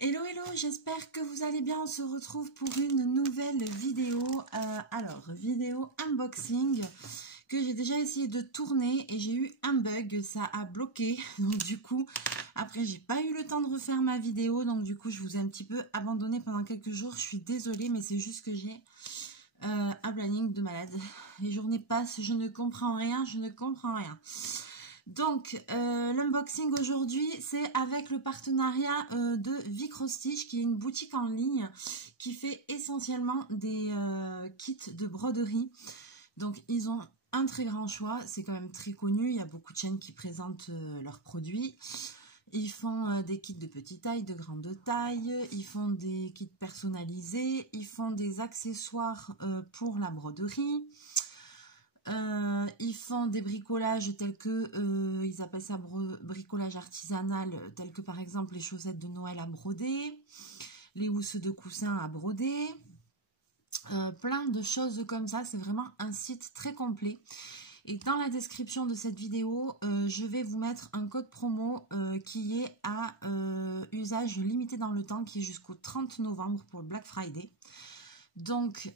Hello, hello, j'espère que vous allez bien. On se retrouve pour une nouvelle vidéo. Vidéo unboxing que j'ai déjà essayé de tourner et j'ai eu un bug, ça a bloqué. Donc du coup, après j'ai pas eu le temps de refaire ma vidéo. Donc du coup, je vous ai un petit peu abandonné pendant quelques jours. Je suis désolée, mais c'est juste que j'ai un planning de malade. Les journées passent, je ne comprends rien, Donc, l'unboxing aujourd'hui, c'est avec le partenariat de Vicrostige, qui est une boutique en ligne qui fait essentiellement des kits de broderie. Donc, ils ont un très grand choix, c'est quand même très connu, il y a beaucoup de chaînes qui présentent leurs produits. Ils font des kits de petite taille, de grande taille, ils font des kits personnalisés, ils font des accessoires pour la broderie. Ils font des bricolages tels que, ils appellent ça bricolage artisanal, tels que par exemple les chaussettes de Noël à broder, les housses de coussin à broder, plein de choses comme ça. C'est vraiment un site très complet. Et dans la description de cette vidéo, je vais vous mettre un code promo qui est à usage limité dans le temps, qui est jusqu'au 30 novembre pour le Black Friday. Donc,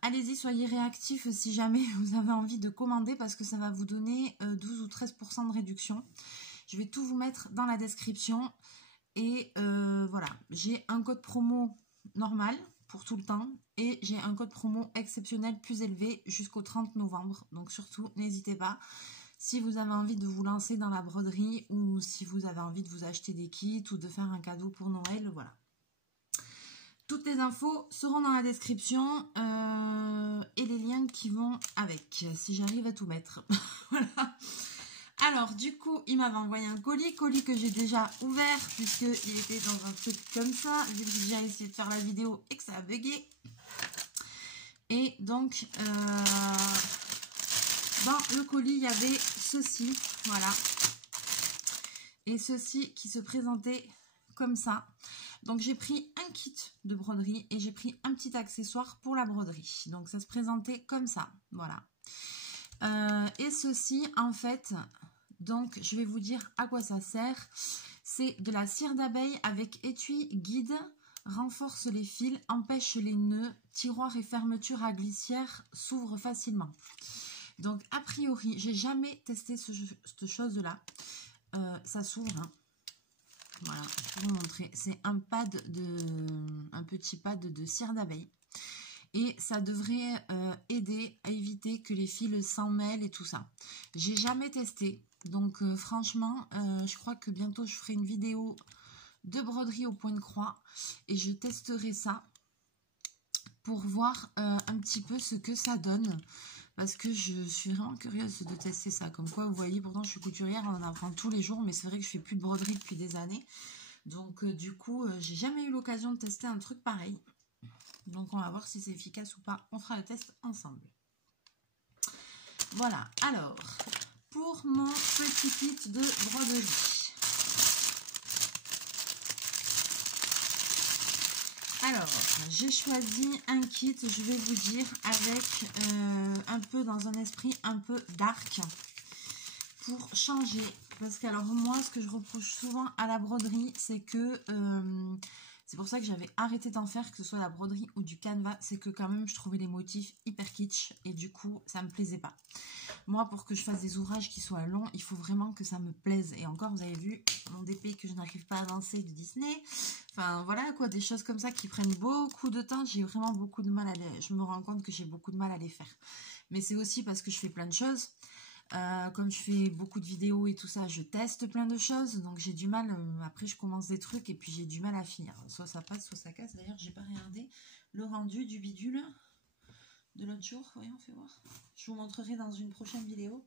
allez-y, soyez réactifs si jamais vous avez envie de commander parce que ça va vous donner 12 ou 13% de réduction. Je vais tout vous mettre dans la description. Et voilà, j'ai un code promo normal pour tout le temps et j'ai un code promo exceptionnel plus élevé jusqu'au 30 novembre. Donc surtout, n'hésitez pas. Si vous avez envie de vous lancer dans la broderie ou si vous avez envie de vous acheter des kits ou de faire un cadeau pour Noël, voilà. Toutes les infos seront dans la description et les liens qui vont avec, si j'arrive à tout mettre. Voilà. Alors, du coup, il m'avait envoyé un colis que j'ai déjà ouvert puisqu'il était dans un truc comme ça. J'ai déjà essayé de faire la vidéo et que ça a bugué. Et donc, dans le colis, il y avait ceci, voilà. Et ceci qui se présentait comme ça. Donc j'ai pris un kit de broderie et j'ai pris un petit accessoire pour la broderie. Donc ça se présentait comme ça, voilà. Et ceci, en fait, donc je vais vous dire à quoi ça sert. C'est de la cire d'abeille avec étui guide, renforce les fils, empêche les nœuds, tiroir et fermeture à glissière s'ouvrent facilement. Donc a priori, j'ai jamais testé cette chose-là. Ça s'ouvre, hein. Voilà, pour vous montrer, c'est un petit pad de cire d'abeille et ça devrait aider à éviter que les fils s'en mêlent et tout ça. J'ai jamais testé, donc franchement, je crois que bientôt je ferai une vidéo de broderie au point de croix et je testerai ça pour voir un petit peu ce que ça donne. Parce que je suis vraiment curieuse de tester ça. Comme quoi, vous voyez, pourtant je suis couturière, on en apprend tous les jours, mais c'est vrai que je fais plus de broderie depuis des années. Donc du coup, j'ai jamais eu l'occasion de tester un truc pareil. Donc on va voir si c'est efficace ou pas. On fera le test ensemble. Voilà, alors, pour mon petit kit de broderie. Alors, j'ai choisi un kit, je vais vous dire, avec un peu dans un esprit un peu dark pour changer. Parce que alors moi, ce que je reproche souvent à la broderie, c'est que c'est pour ça que j'avais arrêté d'en faire, que ce soit la broderie ou du canevas, c'est que quand même je trouvais les motifs hyper kitsch et du coup ça me plaisait pas. Moi, pour que je fasse des ouvrages qui soient longs, il faut vraiment que ça me plaise. Et encore, vous avez vu mon DP que je n'arrive pas à avancer de Disney. Enfin voilà quoi, des choses comme ça qui prennent beaucoup de temps. J'ai vraiment beaucoup de mal à les... Je me rends compte que j'ai beaucoup de mal à les faire. Mais c'est aussi parce que je fais plein de choses. Comme je fais beaucoup de vidéos et tout ça, je teste plein de choses, donc j'ai du mal, après je commence des trucs et puis j'ai du mal à finir, soit ça passe, soit ça casse. D'ailleurs j'ai pas regardé le rendu du bidule de l'autre jour, voyons, fais voir, je vous montrerai dans une prochaine vidéo.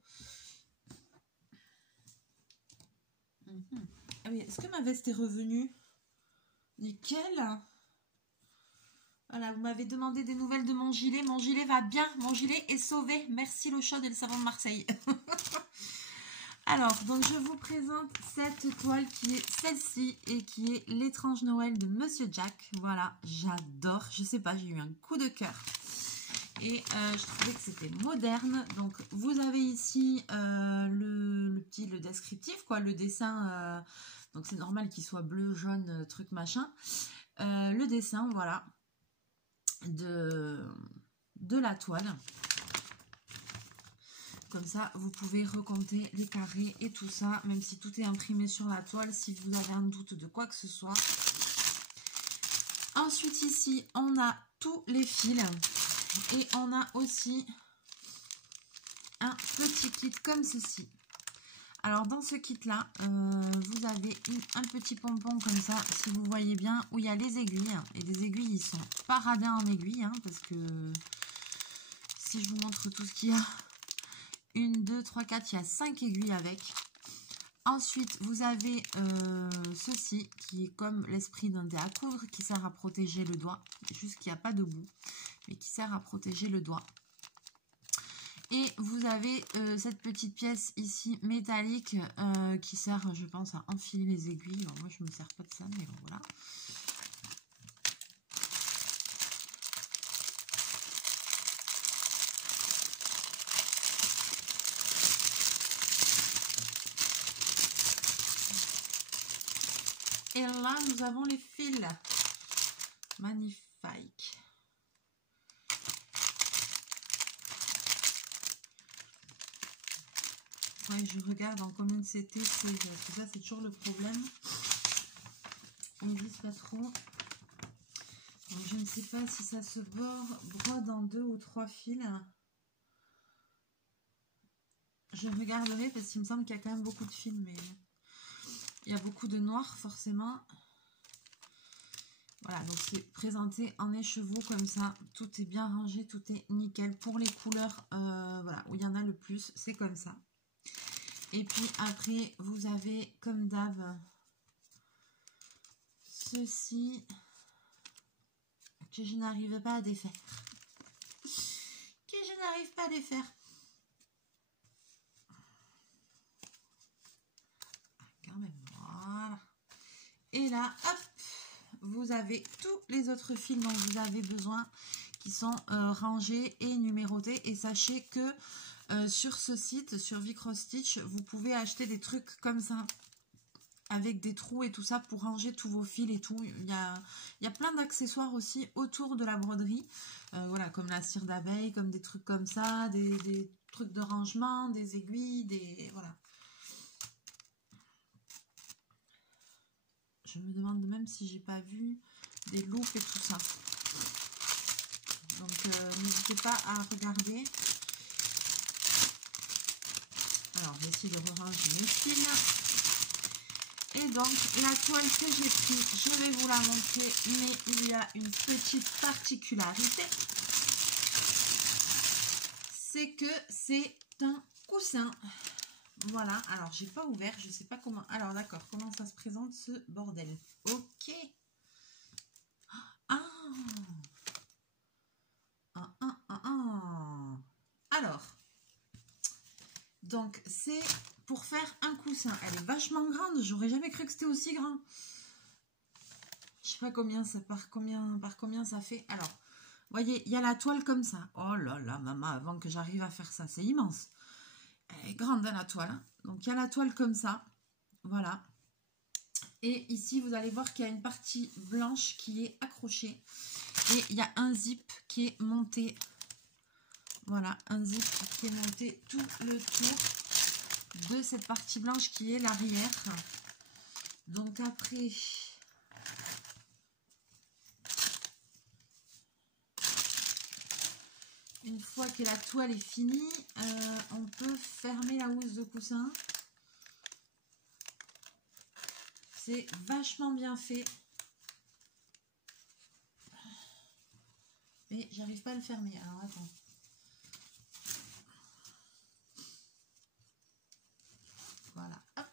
Ah oui, est-ce que ma veste est revenue? Nickel. Voilà, vous m'avez demandé des nouvelles de mon gilet va bien, mon gilet est sauvé, merci l'eau chaude et le savon de Marseille. Alors, donc je vous présente cette toile qui est celle-ci et qui est l'étrange Noël de Monsieur Jack. Voilà, j'adore, je sais pas, j'ai eu un coup de cœur. Et je trouvais que c'était moderne. Donc vous avez ici le descriptif, quoi, le dessin Donc c'est normal qu'il soit bleu, jaune, truc machin. Le dessin, voilà, de la toile. Comme ça, vous pouvez recompter les carrés et tout ça, même si tout est imprimé sur la toile, si vous avez un doute de quoi que ce soit. Ensuite, ici, on a tous les fils. Et on a aussi un petit kit comme ceci. Alors, dans ce kit-là, vous avez un petit pompon comme ça, si vous voyez bien, où il y a les aiguilles. Et des aiguilles, ils sont paradins en aiguilles, hein, parce que si je vous montre tout ce qu'il y a... 1, 2, 3, 4, il y a 5 aiguilles avec. Ensuite, vous avez ceci qui est comme l'esprit d'un dé à coudre qui sert à protéger le doigt. Juste qu'il n'y a pas de bout, mais qui sert à protéger le doigt. Et vous avez cette petite pièce ici métallique qui sert, je pense, à enfiler les aiguilles. Alors, moi, je ne me sers pas de ça, mais bon, voilà. Et là, nous avons les fils. Magnifique. Ouais, je regarde en combien c'était. Ça, c'est toujours le problème. On ne vise pas trop. Donc, je ne sais pas si ça se brode en 2 ou 3 fils. Je regarderai parce qu'il me semble qu'il y a quand même beaucoup de fils, mais il y a beaucoup de noir forcément. Voilà, donc c'est présenté en écheveau comme ça. Tout est bien rangé, tout est nickel. Pour les couleurs, voilà, où il y en a le plus, c'est comme ça. Et puis après, vous avez comme d'hab ceci que je n'arrive pas à défaire. Que je n'arrive pas à défaire. Quand même, voilà. Et là, hop, vous avez tous les autres fils dont vous avez besoin qui sont rangés et numérotés. Et sachez que sur ce site, sur Vicross Stitch, vous pouvez acheter des trucs comme ça avec des trous et tout ça pour ranger tous vos fils et tout. Il y a plein d'accessoires aussi autour de la broderie. Voilà, comme la cire d'abeille, comme des trucs comme ça, des trucs de rangement, des aiguilles, des... Voilà. Je me demande même si j'ai pas vu des loupes et tout ça. Donc, n'hésitez pas à regarder. Alors, je vais essayer de ranger mes fils. Et donc, la toile que j'ai prise, je vais vous la montrer, mais il y a une petite particularité. C'est que c'est un coussin. Voilà, alors j'ai pas ouvert, je sais pas comment. Alors d'accord, comment ça se présente ce bordel? Ok. Ah. Alors, donc c'est pour faire un coussin. Elle est vachement grande, j'aurais jamais cru que c'était aussi grand. Je sais pas combien ça par combien ça fait. Alors, vous voyez, il y a la toile comme ça. Oh là là, maman, avant que j'arrive à faire ça, c'est immense. Elle est grande, hein, la toile. Hein. Donc, il y a la toile comme ça. Voilà. Et ici, vous allez voir qu'il y a une partie blanche qui est accrochée. Et il y a un zip qui est monté. Voilà, un zip qui est monté tout le tour de cette partie blanche qui est l'arrière. Donc, après... Une fois que la toile est finie, on peut fermer la housse de coussin. C'est vachement bien fait. Mais j'arrive pas à le fermer. Alors attends. Voilà, hop.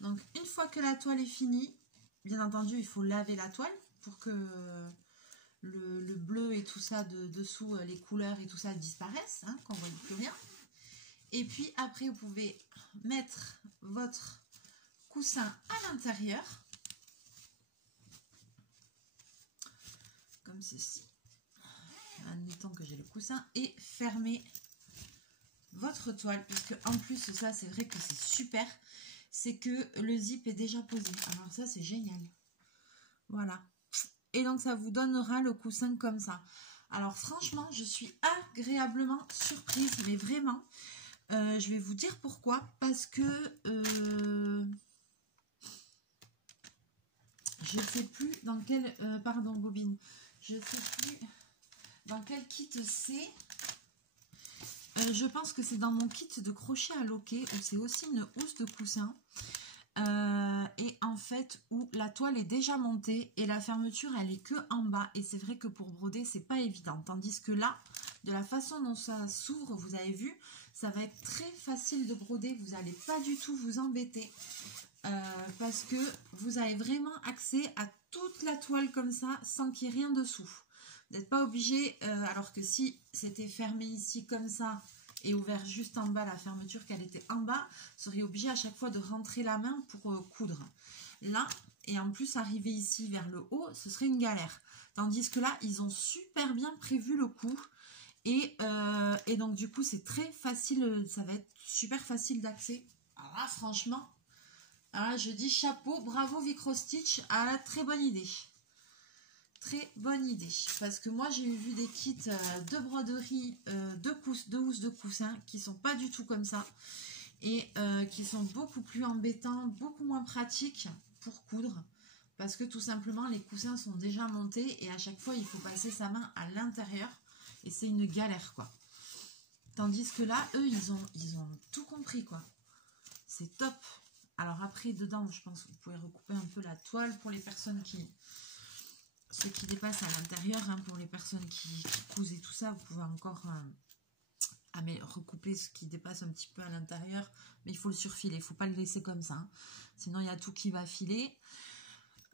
Donc une fois que la toile est finie, bien entendu, il faut laver la toile pour que le bleu et tout ça de dessous, les couleurs et tout ça disparaissent, hein, qu'on ne voit plus rien. Et puis après, vous pouvez mettre votre coussin à l'intérieur, comme ceci. Admettons que j'ai le coussin, et fermer votre toile, puisque en plus ça c'est vrai que c'est super, c'est que le zip est déjà posé. Alors ça c'est génial. Voilà. Et donc ça vous donnera le coussin comme ça. Alors franchement, je suis agréablement surprise, mais vraiment. Je vais vous dire pourquoi. Parce que je ne sais plus dans quel... pardon, bobine. Je ne sais plus dans quel kit c'est. Je pense que c'est dans mon kit de crochet à loquet, où c'est aussi une housse de coussin. Et en fait où la toile est déjà montée et la fermeture elle est que en bas, et c'est vrai que pour broder c'est pas évident, tandis que là de la façon dont ça s'ouvre, vous avez vu, ça va être très facile de broder, vous n'allez pas du tout vous embêter parce que vous avez vraiment accès à toute la toile comme ça sans qu'il y ait rien dessous. Vous n'êtes pas obligé, alors que si c'était fermé ici comme ça et ouvert juste en bas, la fermeture qu'elle était en bas, vous seriez obligé à chaque fois de rentrer la main pour coudre. Là, et en plus arriver ici vers le haut, ce serait une galère. Tandis que là, ils ont super bien prévu le coup. Et donc du coup, c'est très facile, ça va être super facile d'accès. Alors là, franchement, là, je dis chapeau, bravo Vicrostitch, à la très bonne idée. Très bonne idée, parce que moi j'ai vu des kits de broderie de housses de coussin qui sont pas du tout comme ça et qui sont beaucoup plus embêtants, beaucoup moins pratiques pour coudre, parce que tout simplement les coussins sont déjà montés et à chaque fois il faut passer sa main à l'intérieur et c'est une galère quoi. Tandis que là eux ils ont tout compris quoi, c'est top. Alors après dedans je pense que vous pouvez recouper un peu la toile pour les personnes qui... Ce qui dépasse à l'intérieur, hein, pour les personnes qui cousent et tout ça, vous pouvez encore recouper ce qui dépasse un petit peu à l'intérieur, mais il faut le surfiler, il ne faut pas le laisser comme ça, hein. Sinon il y a tout qui va filer.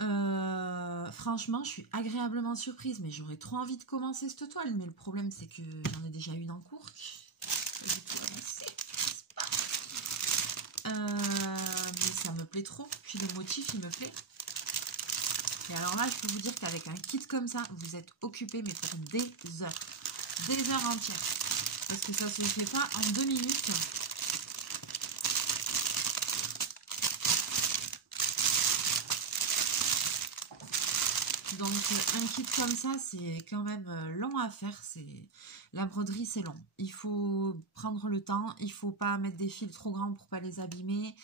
Franchement, je suis agréablement surprise, mais j'aurais trop envie de commencer cette toile, mais le problème c'est que j'en ai déjà une en cours. Mais ça me plaît trop, puis le motif il me plaît. Et alors là, je peux vous dire qu'avec un kit comme ça, vous êtes occupé, mais pour des heures entières. Parce que ça se fait pas en 2 minutes. Donc un kit comme ça, c'est quand même long à faire. La broderie, c'est long. Il faut prendre le temps, il faut pas mettre des fils trop grands pour pas les abîmer.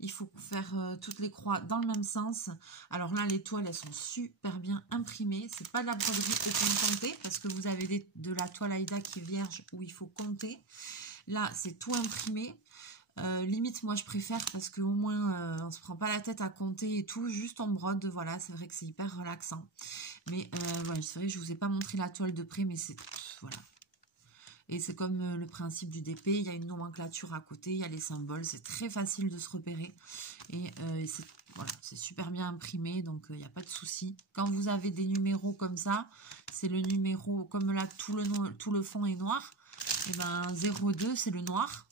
Il faut faire toutes les croix dans le même sens. Alors là, les toiles, elles sont super bien imprimées. C'est pas de la broderie au point compté, parce que vous avez de la toile Aïda qui est vierge où il faut compter. Là, c'est tout imprimé. Limite moi je préfère, parce qu'au moins on se prend pas la tête à compter et tout, juste on brode. Voilà, c'est vrai que c'est hyper relaxant, mais ouais, c'est vrai que je vous ai pas montré la toile de près, mais c'est voilà. Et c'est comme le principe du DP, il y a une nomenclature à côté, il y a les symboles, c'est très facile de se repérer et voilà, c'est super bien imprimé, donc il n'y a pas de souci. Quand vous avez des numéros comme ça, c'est le numéro, comme là tout le fond est noir, et ben 02 c'est le noir.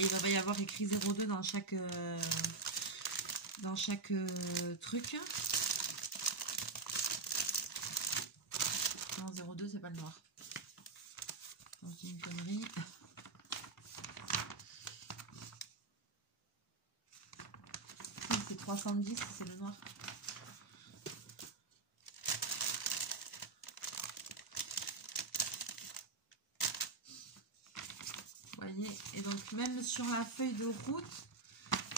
Et il va y avoir écrit 02 dans chaque truc. Non, 02 c'est pas le noir. Donc c'est une connerie. C'est 310, c'est le noir. Voyez, et donc même sur la feuille de route,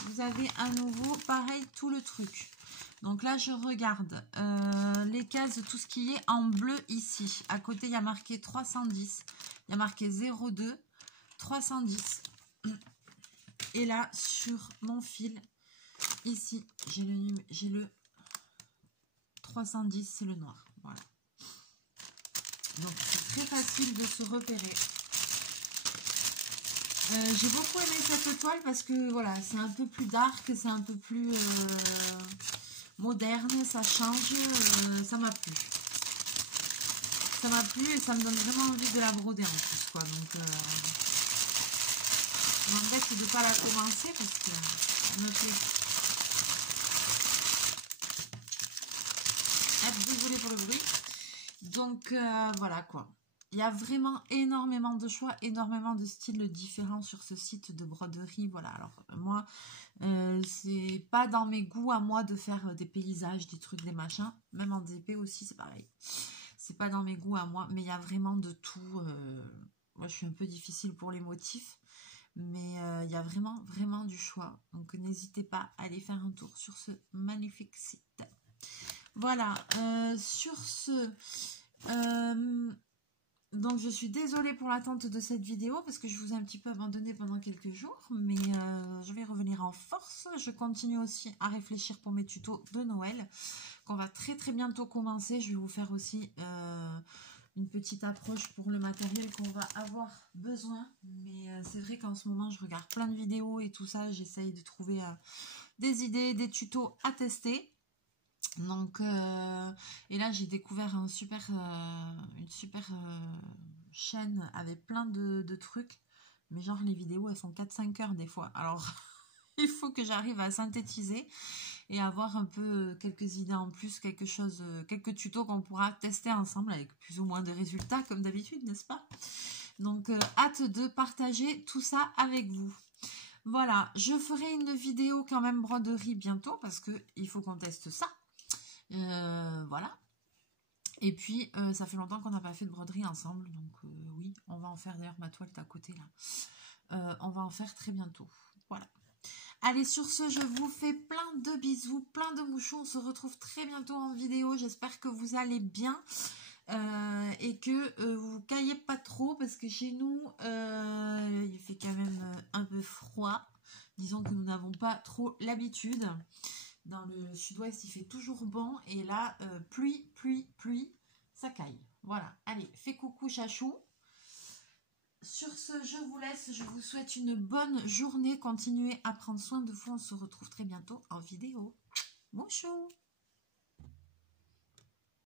vous avez à nouveau pareil tout le truc. Donc là je regarde les cases, tout ce qui est en bleu ici. À côté il y a marqué 310, il y a marqué 02, 310. Et là sur mon fil ici j'ai le 310, c'est le noir. Voilà. Donc c'est très facile de se repérer. J'ai beaucoup aimé cette toile parce que voilà, c'est un peu plus dark, c'est un peu plus moderne, ça change, ça m'a plu. Ça m'a plu et ça me donne vraiment envie de la broder en plus, quoi. Donc, je m'embête de ne pas la commencer parce que ça me plaît. Désolée pour le bruit. Donc, voilà quoi. Il y a vraiment énormément de choix, énormément de styles différents sur ce site de broderie. Voilà, alors moi, c'est pas dans mes goûts à moi de faire des paysages, des trucs, des machins. Même en DP aussi, c'est pareil. C'est pas dans mes goûts à moi, mais il y a vraiment de tout. Moi, je suis un peu difficile pour les motifs, mais il y a vraiment, vraiment du choix. Donc, n'hésitez pas à aller faire un tour sur ce magnifique site. Voilà, sur ce... donc je suis désolée pour l'attente de cette vidéo parce que je vous ai un petit peu abandonné pendant quelques jours, mais je vais revenir en force. Je continue aussi à réfléchir pour mes tutos de Noël qu'on va très très bientôt commencer. Je vais vous faire aussi une petite approche pour le matériel qu'on va avoir besoin, mais c'est vrai qu'en ce moment je regarde plein de vidéos et tout ça, j'essaye de trouver des idées, des tutos à tester. Donc, et là j'ai découvert une super chaîne avec plein de trucs, mais genre les vidéos elles font 4-5 heures des fois, alors il faut que j'arrive à synthétiser et avoir un peu quelques idées en plus, quelques tutos qu'on pourra tester ensemble avec plus ou moins de résultats comme d'habitude, n'est-ce pas? Donc hâte de partager tout ça avec vous. Voilà, je ferai une vidéo quand même broderie bientôt parce que il faut qu'on teste ça. Voilà. Et puis, ça fait longtemps qu'on n'a pas fait de broderie ensemble. Donc, oui, on va en faire. D'ailleurs, ma toile est à côté, là. On va en faire très bientôt. Voilà. Allez, sur ce, je vous fais plein de bisous, plein de mouchons. On se retrouve très bientôt en vidéo. J'espère que vous allez bien. Et que vous vous caillez pas trop. Parce que chez nous, il fait quand même un peu froid. Disons que nous n'avons pas trop l'habitude. Dans le sud-ouest, il fait toujours bon. Et là, pluie, ça caille. Voilà. Allez, fais coucou chachou. Sur ce, je vous laisse. Je vous souhaite une bonne journée. Continuez à prendre soin de vous. On se retrouve très bientôt en vidéo. Bonjour.